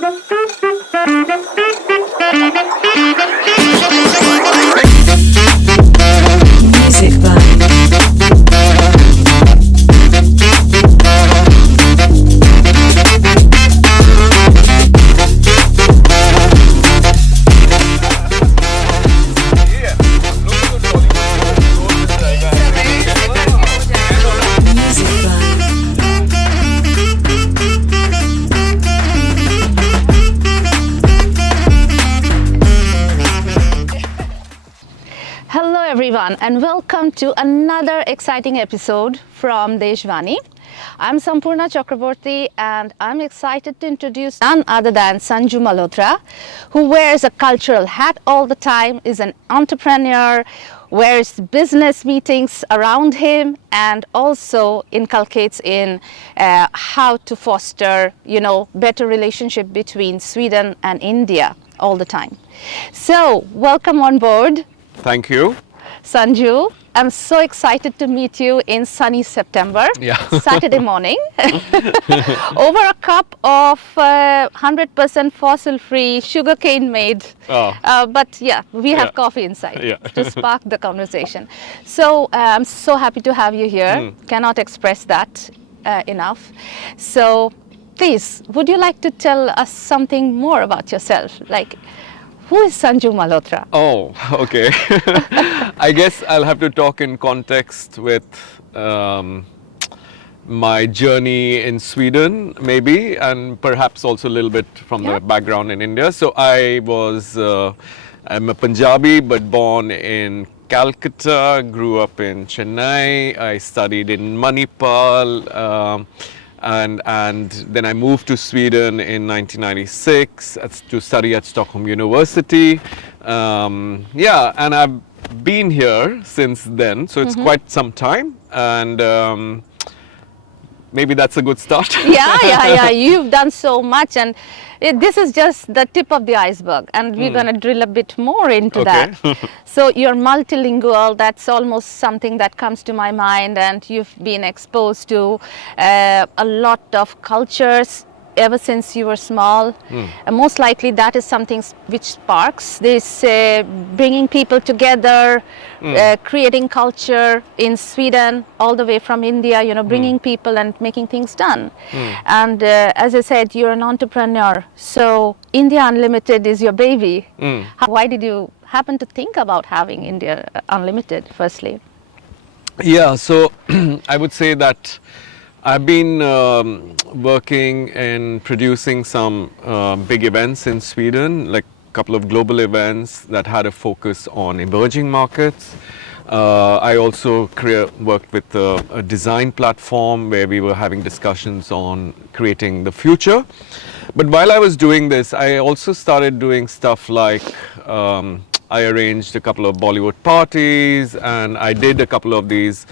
Hello everyone and welcome to another exciting episode from Deshvaani. I'm Sampurna and I'm excited to introduce none other than Sanjoo Malhotra, who wears a cultural hat all the time, is an entrepreneur, wears business meetings around him, and also inculcates in how to foster, better relationship between Sweden and India all the time. So, welcome on board. Thank you. Sanju, I'm so excited to meet you in sunny September, Saturday morning, over a cup of 100% fossil-free sugarcane made. But yeah, we have coffee inside to spark the conversation. So I'm so happy to have you here. Cannot express that enough. So please, would you like to tell us something more about yourself? Like, who is Sanjoo Malhotra? Oh, okay. I guess I'll have to talk in context with my journey in Sweden, maybe, and perhaps also a little bit from the background in India. So I'm a Punjabi, but born in Calcutta, grew up in Chennai. I studied in Manipal. And then I moved to Sweden in 1996 to study at Stockholm University. And I've been here since then, so it's quite some time. And maybe that's a good start. Yeah. You've done so much, and this is just the tip of the iceberg, and we're going to drill a bit more into that. So you're multilingual. That's almost something that comes to my mind, and you've been exposed to a lot of cultures ever since you were small. Most likely that is something which sparks this bringing people together, creating culture in Sweden, all the way from India, bringing people and making things done. And as I said, you're an entrepreneur. So India Unlimited is your baby. Why did you happen to think about having India Unlimited, firstly? Yeah, so I would say that I've been working and producing some big events in Sweden, like a couple of global events that had a focus on emerging markets. I also worked with a design platform where we were having discussions on creating the future. But while I was doing this, I also started doing stuff like I arranged a couple of Bollywood parties, and I did a couple of these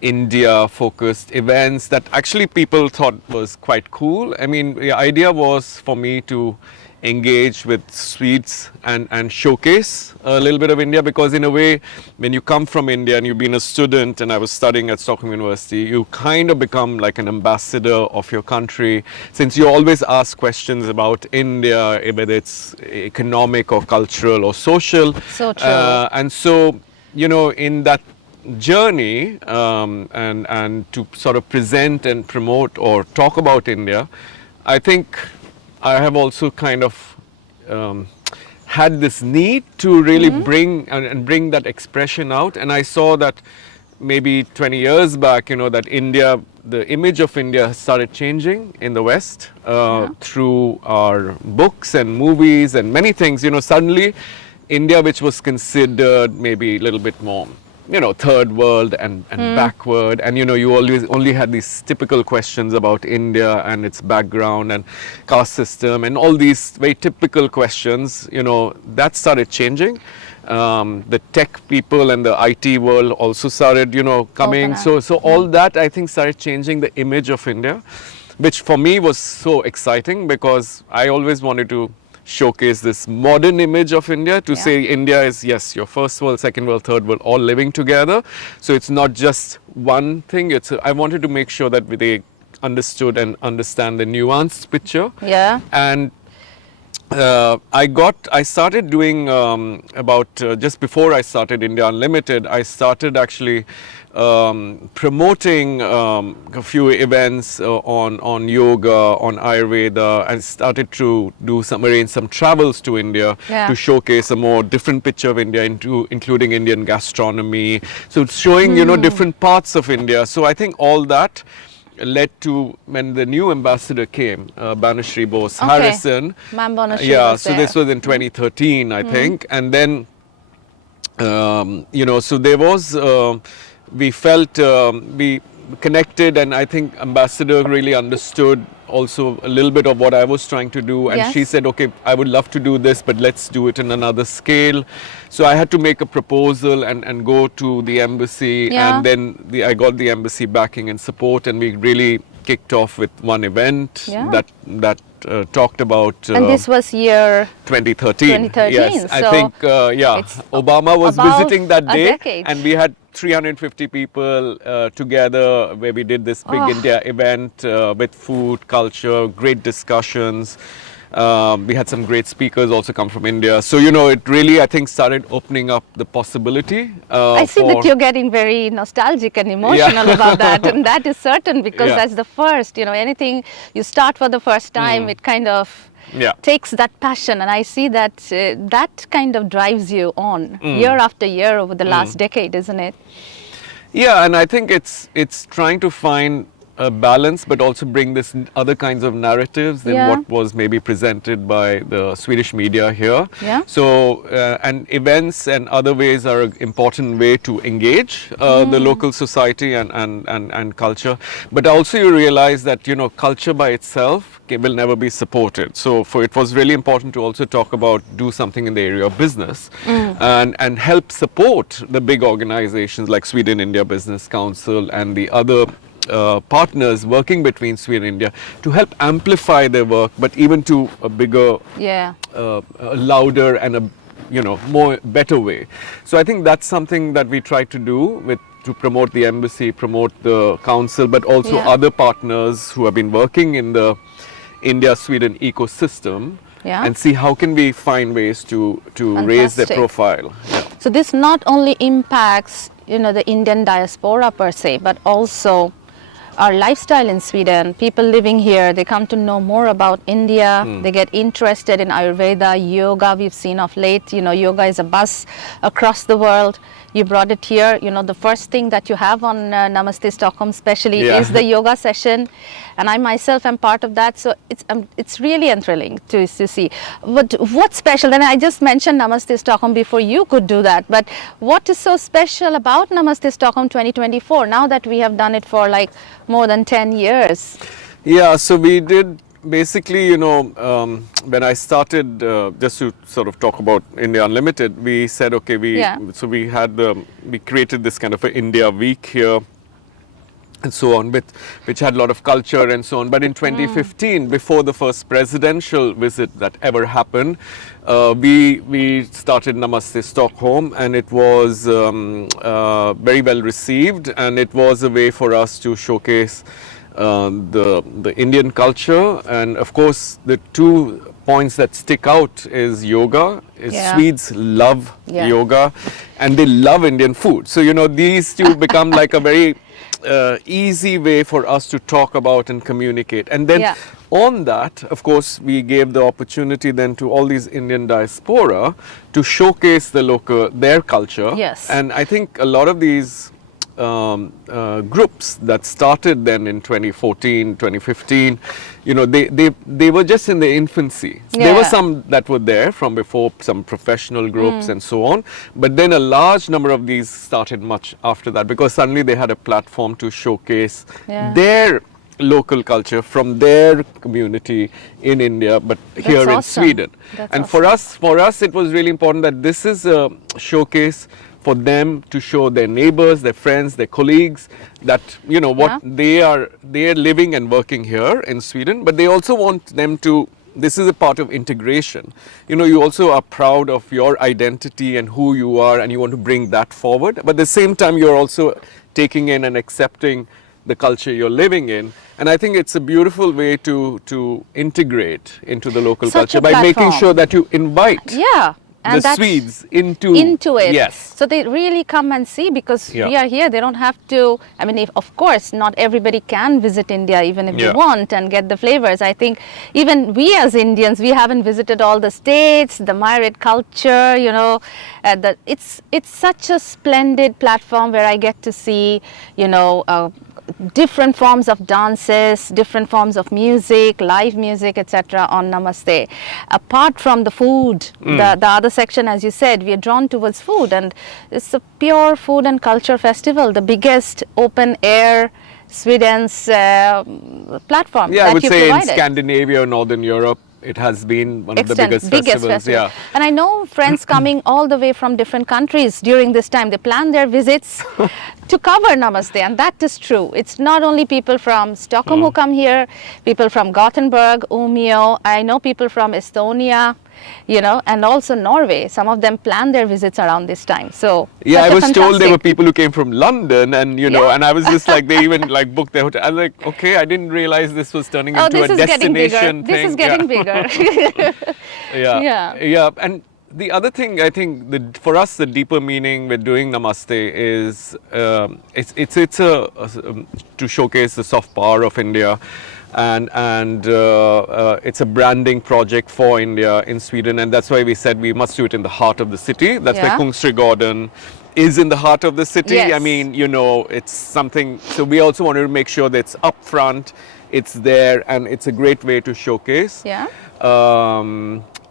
India-focused events that actually people thought was quite cool. I mean, the idea was for me to engage with Swedes and showcase a little bit of India, because in a way, when you come from India and you've been a student, and I was studying at Stockholm University, you kind of become like an ambassador of your country, since you always ask questions about India, whether it's economic or cultural or social. So true. And so, in that journey and to sort of present and promote or talk about India, I think I have also kind of had this need to really bring that expression out. And I saw that maybe 20 years back, that India, the image of India has started changing in the West through our books and movies and many things. Suddenly India, which was considered maybe a little bit more third world and backward, and you always only had these typical questions about India and its background and caste system and all these very typical questions, that started changing. The tech people and the IT world also started, coming. So all that, I think, started changing the image of India, which for me was so exciting, because I always wanted to showcase this modern image of India, to say India is, yes, your first world, second world, third world, all living together. So it's not just one thing. I wanted to make sure that they understood and understand the nuanced picture. Yeah. And I started doing just before I started India Unlimited, I started actually promoting a few events on yoga, on Ayurveda, and started to arrange some travels to India Yeah. to showcase a more different picture of India, including Indian gastronomy. So it's showing, different parts of India. So I think all that led to when the new ambassador came, Banashri Bose Okay. Harrison. Ma'am Banashri Yeah, was so this there. was in 2013, I think, and then so there was, we felt we connected, and I think Ambassador really understood also a little bit of what I was trying to do, and she Yes. said, okay, I would love to do this, but let's do it in another scale. So I had to make a proposal and go to the embassy, Yeah. and then I got the embassy backing and support, and we really kicked off with one event Yeah. that talked about And this was year 2013. 2013, Yes, I so think it's Obama was about visiting that a day, decade. and we had 350 people together where we did this big Oh. India event with food, culture, great discussions. We had some great speakers also come from India. So, it really, I think, started opening up the possibility. I see that for- you're getting very nostalgic and emotional about that, and that is certain because Yeah. that's the first, anything you start for the first time, it kind of Yeah. takes that passion, and I see that that kind of drives you on year after year over the last decade, isn't it? Yeah, and I think it's trying to find a balance, but also bring this other kinds of narratives than Yeah. what was maybe presented by the Swedish media here. Yeah. So, and events and other ways are an important way to engage the local society and culture. But also you realize that, culture by itself will never be supported. So it was really important to also talk about do something in the area of business and help support the big organizations like Sweden India Business Council and the other partners working between Sweden and India to help amplify their work, but even to a bigger, Yeah. a louder and a more better way. So I think that's something that we try to do to promote the embassy, promote the council, but also Yeah. other partners who have been working in the India-Sweden ecosystem, Yeah. and see how can we find ways to raise their Fantastic. profile. Yeah. So this not only impacts, the Indian diaspora per se, but also our lifestyle in Sweden. People living here, they come to know more about India. They get interested in Ayurveda, yoga. We've seen of late, yoga is a buzz across the world. You brought it here. The first thing that you have on Namaste Stockholm especially Yeah. is the yoga session. And I myself am part of that. So it's really thrilling to see. But what's special? Then I just mentioned Namaste Stockholm before you could do that. But what is so special about Namaste Stockholm 2024 now that we have done it for like more than 10 years? Yeah, so we did basically, when I started, just to sort of talk about India Unlimited, we said, okay, Yeah. so we created this kind of an India week here and so on, which had a lot of culture and so on. But in 2015, before the first presidential visit that ever happened, we started Namaste Stockholm, and it was very well received, and it was a way for us to showcase the Indian culture. And of course, the two points that stick out is yoga. Yeah. Swedes love Yeah. yoga, and they love Indian food. So these two become like a very easy way for us to talk about and communicate. And then Yeah. on that, of course, we gave the opportunity then to all these Indian diaspora to showcase their culture. Yes. And I think a lot of these groups that started then in 2014, 2015, they were just in their infancy. There were Yeah. some that were there from before, some professional groups and so on. But then a large number of these started much after that, because suddenly they had a platform to showcase Yeah. their local culture from their community in India, but here in awesome. Sweden. That's And awesome. for us, it was really important that this is a showcase for them to show their neighbors, their friends, their colleagues that what Yeah. they are living and working here in Sweden, but they also want them to. This is a part of integration. You also are proud of your identity and who you are, and you want to bring that forward. But at the same time, you're also taking in and accepting the culture you're living in. And I think it's a beautiful way to integrate into the local Such culture a by making platform. sure that you invite Yeah. And the that's Swedes into it. Yes. So they really come and see, because Yeah. we are here. They don't have to, I mean, if, of course, not everybody can visit India even if they Yeah. want and get the flavors. I think even we as Indians, we haven't visited all the states, the myriad culture, you know, it's such a splendid platform where I get to see, you know, different forms of dances, different forms of music, live music, etc. on Namaste. Apart from the food, the other section, as you said, we are drawn towards food, and it's a pure food and culture festival, the biggest open air Sweden's platform Yeah, that I would you say in provided. Scandinavia, Northern Europe, it has been one of the biggest festivals. festival. Yeah. And I know friends coming all the way from different countries during this time. They plan their visits to cover Namaste, and that is true. It's not only people from Stockholm who come here, people from Gothenburg, Umeå. I know people from Estonia, you know, and also Norway. Some of them plan their visits around this time. So Yeah, such I a was told there were fantastic- people who came from London, and you know, Yeah. and I was just like, they even like booked their hotel. I was like, okay, I didn't realize this was turning Oh, into this a is getting bigger. destination This thing. is getting bigger. Yeah, Yeah. yeah. And the other thing, I think, for us, the deeper meaning with doing Namaste is it's to showcase the soft power of India, and it's a branding project for India in Sweden, and that's why we said we must do it in the heart of the city. That's Yeah. why Kungsträdgården is in the heart of the city. I Yes. mean, you know, it's something. So we also wanted to make sure that it's up front, it's there, and it's a great way to showcase. Yeah.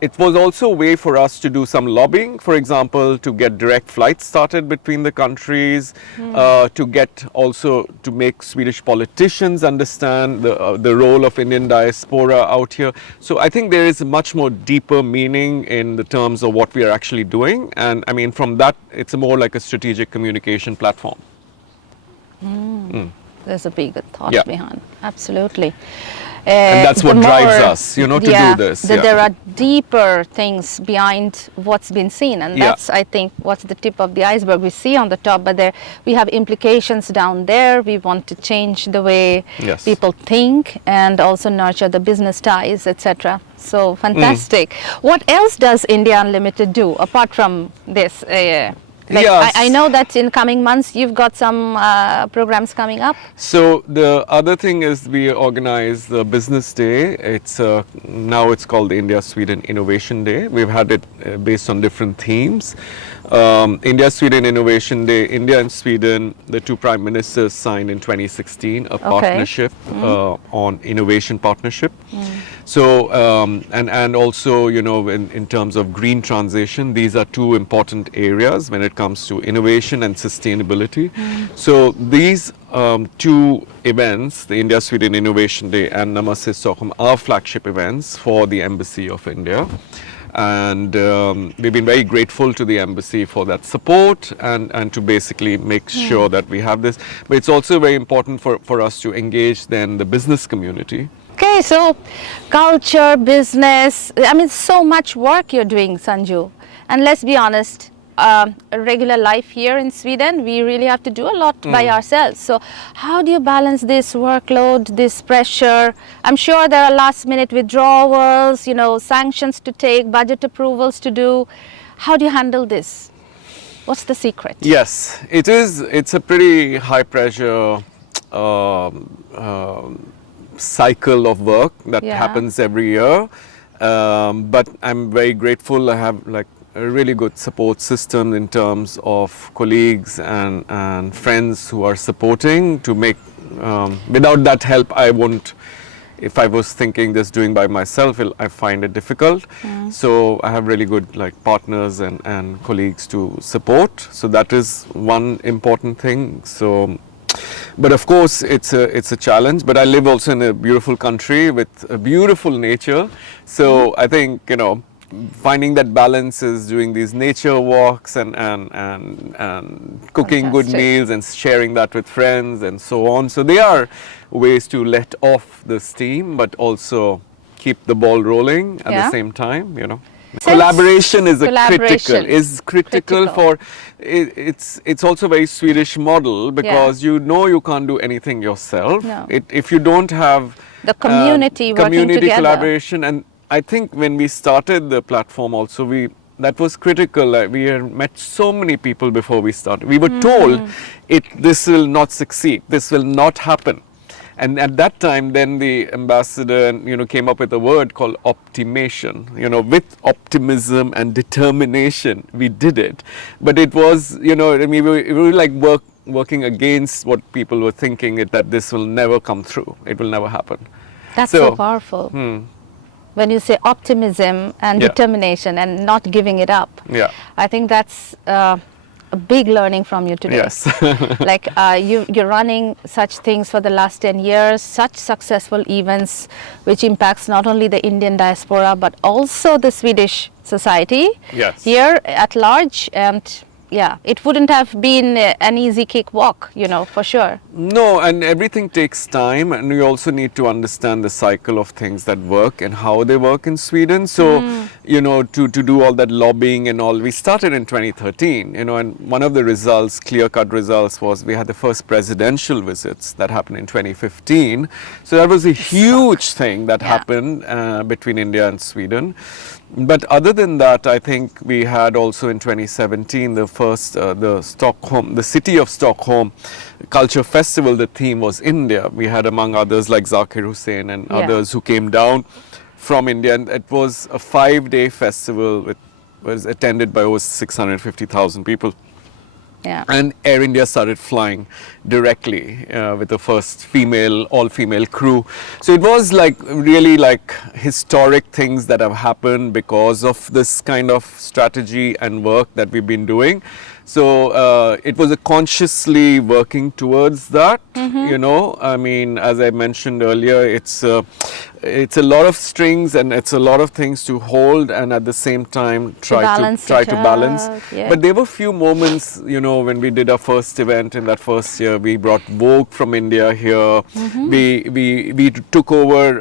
It was also a way for us to do some lobbying, for example, to get direct flights started between the countries, to get also to make Swedish politicians understand the role of Indian diaspora out here. So I think there is a much more deeper meaning in the terms of what we are actually doing. And I mean, from that, it's more like a strategic communication platform. There's a bigger thought Yeah. behind. Absolutely. And that's what drives us, you know, to do this. That Yeah. there are deeper things behind what's been seen, and Yeah. that's, I think, what's the tip of the iceberg. We see on the top, but there we have implications down there. We want to change the way Yes. people think and also nurture the business ties, etc. So fantastic. What else does India Unlimited do apart from this? Yes. I know that in coming months you've got some programs coming up. So the other thing is we organize the Business Day. It's now it's called the India-Sweden Innovation Day. We've had it based on different themes. India-Sweden Innovation Day, India and Sweden, the two prime ministers signed in 2016 a partnership on innovation partnership. So and also, you know, in terms of green transition, these are two important areas when it comes to innovation and sustainability. So these two events, the India-Sweden Innovation Day and Namaste Stockholm, are flagship events for the Embassy of India. And we've been very grateful to the embassy for that support and to basically make sure that we have this. But it's also very important for us to engage then the business community. Okay, so culture, business, I mean, so much work you're doing, Sanju. And let's be honest, a regular life here in Sweden, we really have to do a lot by ourselves. So how do you balance this workload, this pressure? I'm sure there are last minute withdrawals, you know, sanctions to take, budget approvals to do. How do you handle this? What's the secret? Yes, it is. It's a pretty high pressure cycle of work that happens every year. But I'm very grateful. I have like a really good support system in terms of colleagues and friends who are supporting to make, without that help I won't, if I was thinking this doing by myself, I find it difficult. So I have really good like partners and colleagues to support. So that is one important thing. So, but of course it's a challenge, but I live also in a beautiful country with a beautiful nature. So I think, you know, finding that balance is doing these nature walks and cooking good Fantastic. meals and sharing that with friends and so on. So they are ways to let off the steam, but also keep the ball rolling at the same time, you know. Collaboration is Collaboration. critical for it's also a very Swedish model because you know you can't do anything yourself. No. If you don't have The community working community together. collaboration, and I think when we started the platform also that was critical. We had met so many people before we started. We were told this will not succeed, this will not happen. And at that time, then the ambassador, came up with a word called optimation. With optimism and determination, we did it. But it was, we were like working against what people were thinking that this will never come through. It will never happen. That's so powerful. When you say optimism and determination and not giving it up. Yeah. I think that's a big learning from you today. Yes. Like you're running such things for the last 10 years, such successful events, which impacts not only the Indian diaspora, but also the Swedish society here at large. And yeah, it wouldn't have been an easy cakewalk, for sure. No, and everything takes time, and you also need to understand the cycle of things that work and how they work in Sweden. So, to do all that lobbying and all, we started in 2013, and one of the results, clear-cut results, was we had the first presidential visits that happened in 2015. So that was a huge thing that happened between India and Sweden. But other than that, I think we had also in 2017 the first, the city of Stockholm Culture Festival. The theme was India. We had among others like Zakir Hussain and others who came down from India. And it was a 5-day festival. It was attended by over 650,000 people. Yeah. And Air India started flying directly with the first all-female crew. So it was really historic things that have happened because of this kind of strategy and work that we've been doing. So it was a consciously working towards that, I mean, as I mentioned earlier, it's a lot of strings and it's a lot of things to hold, and at the same time try to balance. Yeah. But there were few moments, when we did our first event in that first year, we brought Vogue from India here. We took over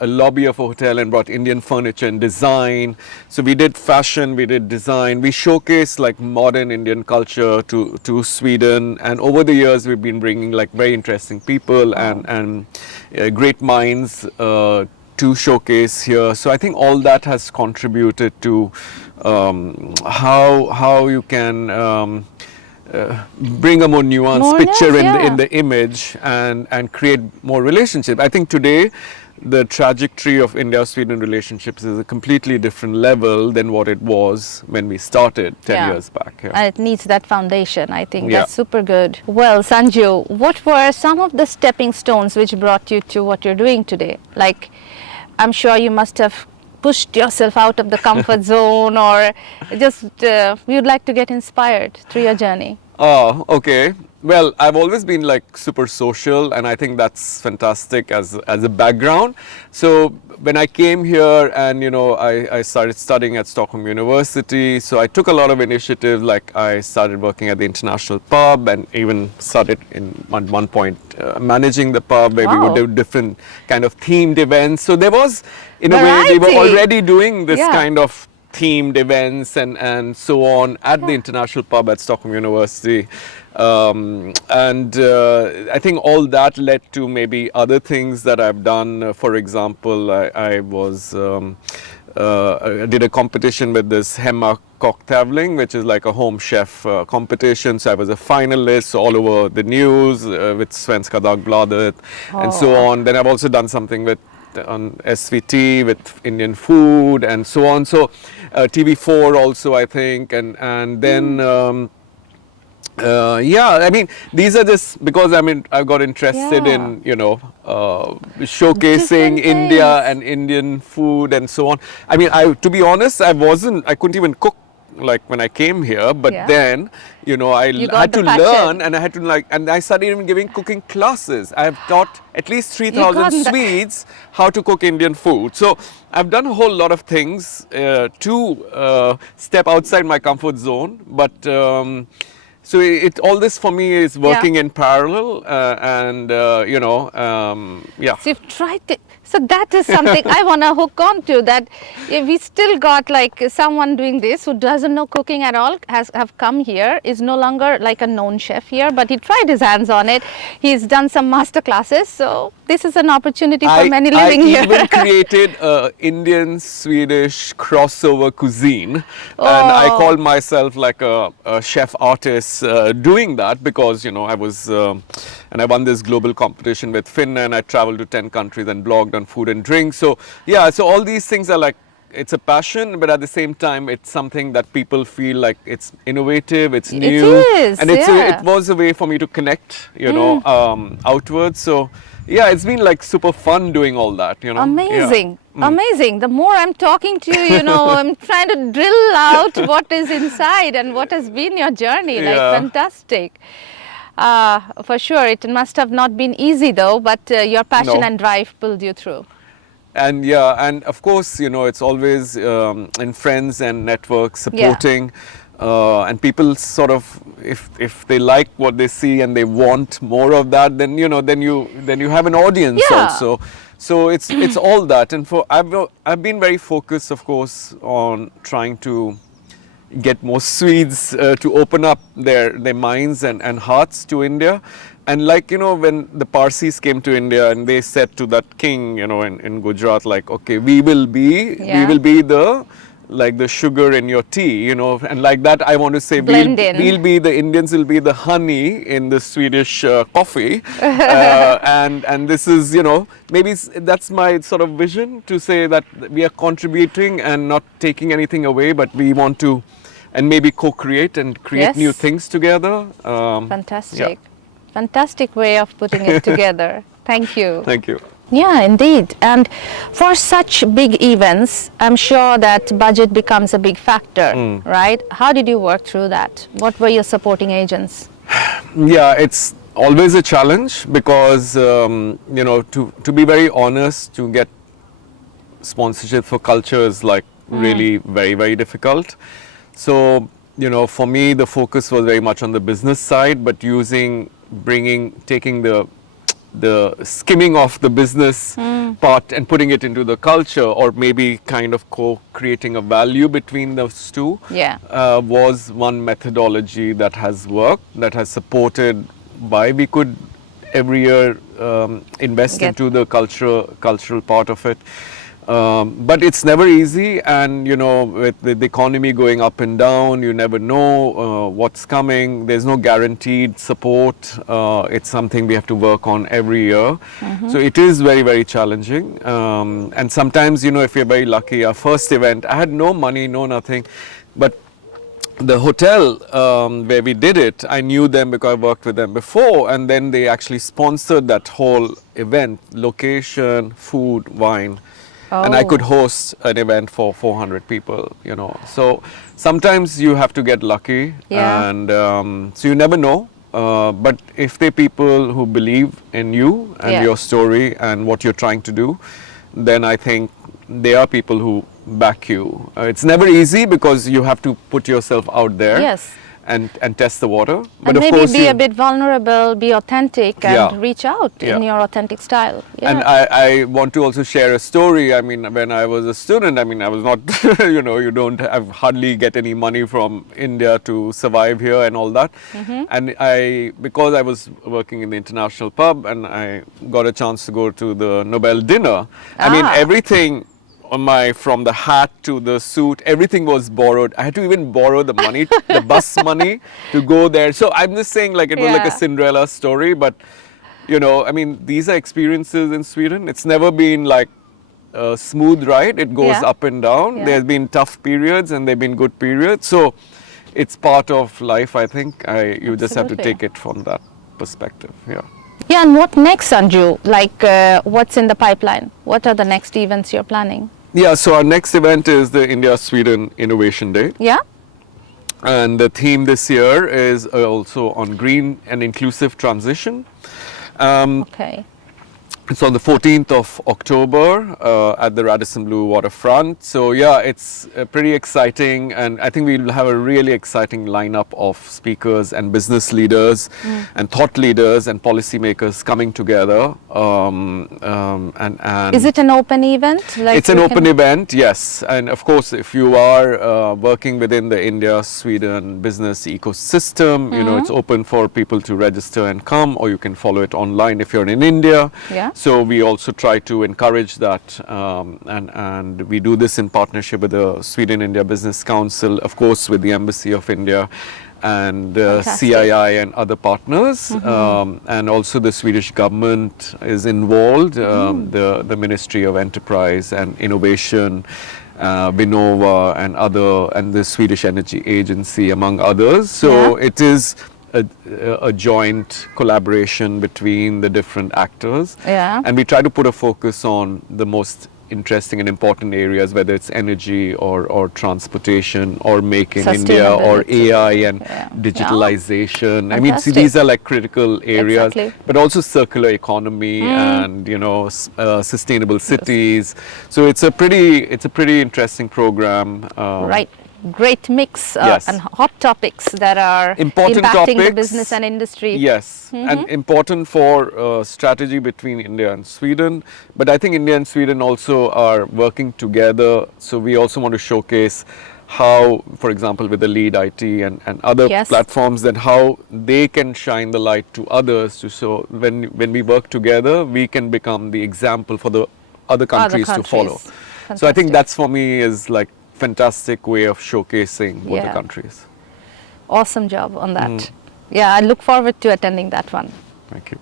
a lobby of a hotel and brought Indian furniture and design. So we did fashion, we did design, we showcased modern Indian culture to Sweden, and over the years we've been bringing very interesting people and great minds to showcase here. So I think all that has contributed to how you can bring a more nuanced picture in the image and create more relationship. I think today the trajectory of India-Sweden relationships is a completely different level than what it was when we started 10 years back. And it needs that foundation. I think that's super good. Well, Sanju, what were some of the stepping stones which brought you to what you're doing today? I'm sure you must have pushed yourself out of the comfort zone, or just you'd like to get inspired through your journey. Oh, okay. Well, I've always been super social, and I think that's fantastic as a background. So when I came here and I started studying at Stockholm University, so I took a lot of initiatives. I started working at the International Pub, and even started at one point managing the pub, where we would do different kind of themed events. So there was, in a way, we were already doing this kind of themed events and so on at the International Pub at Stockholm University. I think all that led to maybe other things that I've done. For example, I did a competition with this Hemma Kocktävling, which is like a home chef competition. So I was a finalist all over the news with Svenska Dagbladet and so on. Then I've also done something on SVT with Indian food and so on. So TV4 also, I think, and then I mean, these are just because I got interested in showcasing India and Indian food and so on. I mean, to be honest, I couldn't even cook when I came here, but then I had to learn, and I had to and I started even giving cooking classes. I have taught at least 3,000 Swedes how to cook Indian food. So I've done a whole lot of things to step outside my comfort zone, but so all this for me is working in parallel, and So you've tried So that is something I want to hook on to, that if we still got like someone doing this who doesn't know cooking at all, have come here, is no longer like a known chef here, but he tried his hands on it. He's done some master classes. So this is an opportunity for many living here. I even created a Indian-Swedish crossover cuisine, and I called myself like a chef artist doing that, because, you know, I was, and I won this global competition with Finna, and I traveled to 10 countries and blogged on food and drink. So yeah, so all these things are like, it's a passion, but at the same time, it's something that people feel like it's innovative, it's new. It is, and it was a way for me to connect, you know, outwards. So yeah, it's been like super fun doing all that, you know. Amazing. Amazing. The more I'm talking to you, you know, I'm trying to drill out what is inside and what has been your journey. Like, fantastic. For sure, it must have not been easy though, but your passion and drive pulled you through. And yeah, and of course, you know, it's always in friends and networks supporting, and people sort of, if they like what they see and they want more of that, then, you know, then you have an audience also. So it's all that. And I've been very focused, of course, on trying to get more Swedes to open up their minds and hearts to India. And like, you know, when the Parsis came to India and they said to that king, you know, in Gujarat, like, okay, we will be the, like, the sugar in your tea, you know, and like that, I want to say we'll be, the Indians will be the honey in the Swedish coffee. And this is, you know, maybe that's my sort of vision, to say that we are contributing and not taking anything away, but we want to, and maybe co-create and create new things together. Fantastic. Fantastic way of putting it together. Thank you. Thank you. Yeah, indeed. And for such big events, I'm sure that budget becomes a big factor, right? How did you work through that? What were your supporting agents? Yeah, it's always a challenge, because, you know, to be very honest, to get sponsorship for culture is like really very, very difficult. So, you know, for me, the focus was very much on the business side, but taking the skimming off the business part and putting it into the culture, or maybe kind of co-creating a value between those two, was one methodology that has worked, that has supported why we could every year invest into the cultural part of it. But it's never easy, and, you know, with the economy going up and down, you never know what's coming. There's no guaranteed support. It's something we have to work on every year. So it is very, very challenging. And sometimes, you know, if you're very lucky, our first event, I had no money, no nothing, but the hotel where we did it, I knew them because I worked with them before, and then they actually sponsored that whole event, location, food, wine. And I could host an event for 400 people, you know. So sometimes you have to get lucky, and so you never know. But if they're people who believe in you and your story and what you're trying to do, then I think they are people who back you. It's never easy, because you have to put yourself out there. And test the water. But and of maybe course be a bit vulnerable, be authentic, and reach out in your authentic style. And I want to also share a story. I mean, when I was a student, I mean, I was not, you know, you don't have hardly get any money from India to survive here and all that. And because I was working in the international pub, and I got a chance to go to the Nobel dinner, I mean, everything from the hat to the suit, everything was borrowed. I had to even borrow the money, the bus money, to go there. So I'm just saying, like, it was like a Cinderella story, but, you know, I mean, these are experiences in Sweden. It's never been like a smooth ride. It goes up and down. There's been tough periods and there've been good periods. So it's part of life, I think. You just have to take it from that perspective. Yeah, and what next, Sanju? Like, what's in the pipeline? What are the next events you're planning? Yeah, so our next event is the India-Sweden Innovation Day. And the theme this year is also on green and inclusive transition. It's on the 14th of October at the Radisson Blu waterfront. So yeah, it's pretty exciting, and I think we'll have a really exciting lineup of speakers and business leaders and thought leaders and policymakers coming together. And is it an open event? Like it's an open event, yes. And of course, if you are working within the India-Sweden business ecosystem, you know, it's open for people to register and come, or you can follow it online if you're in India. Yeah. So we also try to encourage that, and we do this in partnership with the Sweden-India Business Council, of course with the Embassy of India and CII and other partners, and also the Swedish government is involved, the Ministry of Enterprise and Innovation, Vinnova and the Swedish Energy Agency, among others. So it is a joint collaboration between the different actors, and we try to put a focus on the most interesting and important areas, whether it's energy or transportation or Make in India or AI and digitalization. I mean, see, these are like critical areas, but also circular economy and, you know, sustainable cities. So it's a pretty interesting program. Right. Great mix and hot topics that are important impacting topics, the business and industry. Yes, and important for strategy between India and Sweden. But I think India and Sweden also are working together. So we also want to showcase how, for example, with the Lead IT and other platforms, that how they can shine the light to others. So when we work together, we can become the example for the other countries to follow. Fantastic. So I think that's, for me, is like fantastic way of showcasing both the countries. Awesome job on that. Yeah, I look forward to attending that one. Thank you.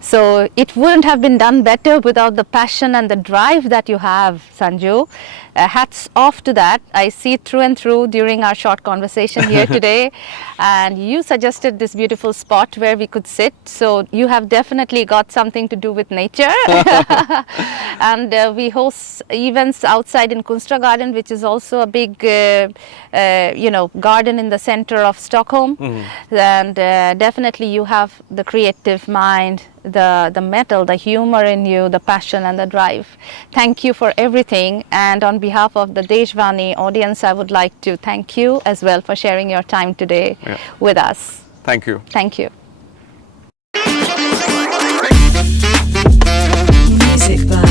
So it wouldn't have been done better without the passion and the drive that you have, Sanju. Hats off to that. I see it through and through during our short conversation here today. And you suggested this beautiful spot where we could sit. So you have definitely got something to do with nature. And we host events outside in Kunstra Garden, which is also a big, garden in the center of Stockholm. And definitely you have the creative mind, the metal, the humor in you, the passion and the drive. Thank you for everything. And on behalf of the Deshvaani audience, I would like to thank you as well for sharing your time today with us. Thank you. Thank you. Music by